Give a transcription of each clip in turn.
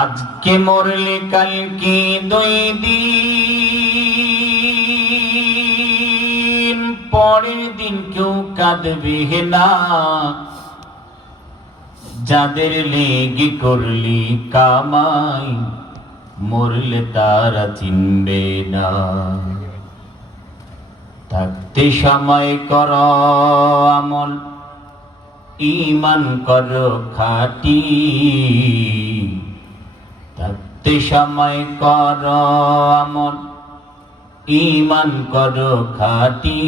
আজকে মরলে কালকে দুই দিন, পরের দিন কেউ কাঁদবে না। যাদের লেগে করলি কামাই, মরলে তারা চিনবে না। থাকতে সময় কর আমল, ঈমান কর খাঁটি। থাকতে সময় কর আমল, ঈমান কর খাঁটি।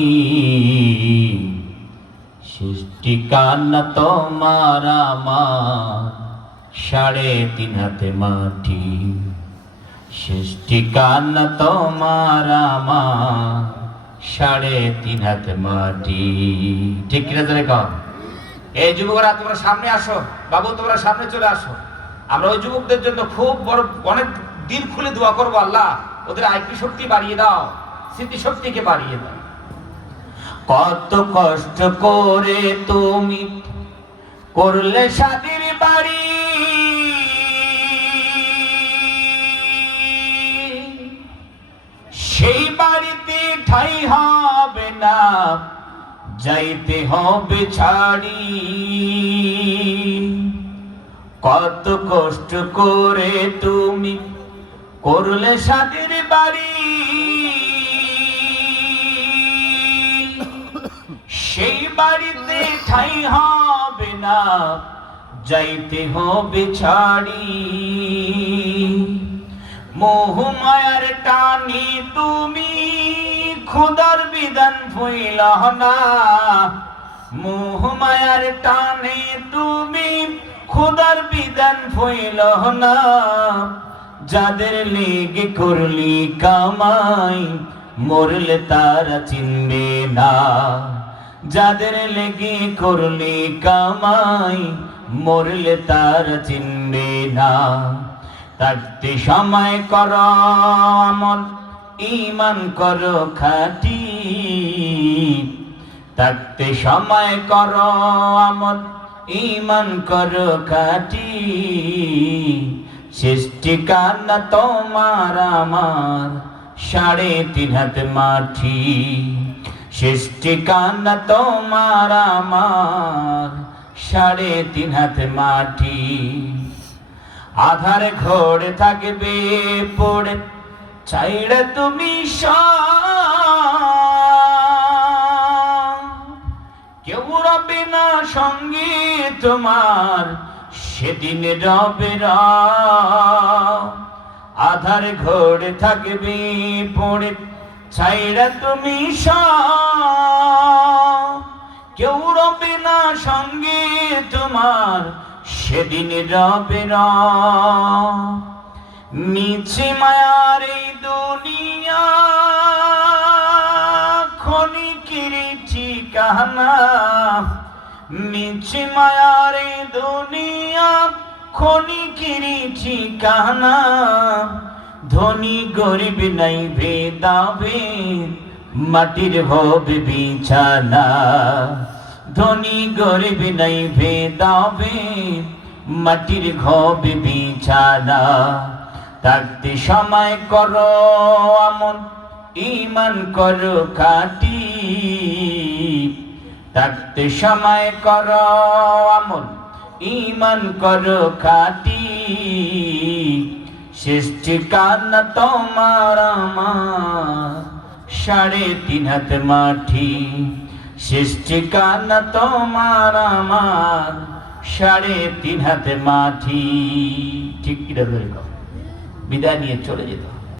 সৃষ্টিকানা তোমার আমার, 3.5 হাতে মাটি। সৃষ্টিকানা তোমার আমার, 3.5 হাতে মাটি। ঠিক কিনা ধরে কম? এই যুবকরা তোমরা সামনে আসো, বাবু তোমরা সামনে চলে আসো। আমরা ওই যুবকদের জন্য খুব বড় অনেক দিল খুলে দোয়া করবো, আল্লাহ ওদের আইকি শক্তি বাড়িয়ে দাও, স্মৃতি শক্তিকে বাড়িয়ে দাও। কত কষ্ট করে তুমি করলে স্বাধীন বাড়ি, সেই বাড়িতে ঠাই হবে না, যাইতে হবে ছাড়ি। কত কষ্ট করে তুমি করলে স্বাধীন বাড়ি, সেই বাড়িতে ঠাই হবে না, যাইতে হবে ছাড়ি। মোহ মায়ার টানি তুমি খোদার বিধান ভুইলা না। মোহ মায়ার টানে তুমি খোদার বিধান ভুইলা না। যাদের লেগে করলি কামাই, মরলে তারা চিনবে না। যাদের লেগে করলি কামাই, মরলে তারা চিনবে না। থাকতে সময় কর আমল, ঈমান কর খাঁটি। থাকতে সময় কর আমল, ঈমান কর খাঁটি। সৃষ্টিকানা তোমার আমার, 3.5 হাতে মাটি। সৃষ্টিকানা তোমার আমার, 3.5 হাতে মাটি। আধারে ঘরে থাকবে পড়ে, ছাইড়ে তুমি কেউ রবে না সঙ্গে তোমার, সেদিন রবে রা। আধারে ঘরে থাকবে পড়ে, ছাইড়ে তুমি কেউ রবে না সঙ্গে তোমার, সেদিন রবে না। মিছে মায়ার এই দুনিয়া ক্ষণিকের ঠিকানা। মিছে মায়ার এই দুনিয়া ক্ষণিকের ঠিকানা। ধনী গরিব নাই ভেদাভেদ, মাটির হবে বিছানা। ধনী গরিব নাই ভেদাভেদ, মাটির হবে বিছানা। থাকতে সময় করো আমল, ঈমান করো খাঁটি। থাকতে সময় করো আমল, ঈমান করো খাঁটি। সৃষ্টিকানা তোমার আমার, 3.5 হাতে মাটি। সৃষ্টিকানা তোমার আমার, 3.5 হাতে মাটি। ঠিক কিনা ধরে বিদায় নিয়ে চলে যেত।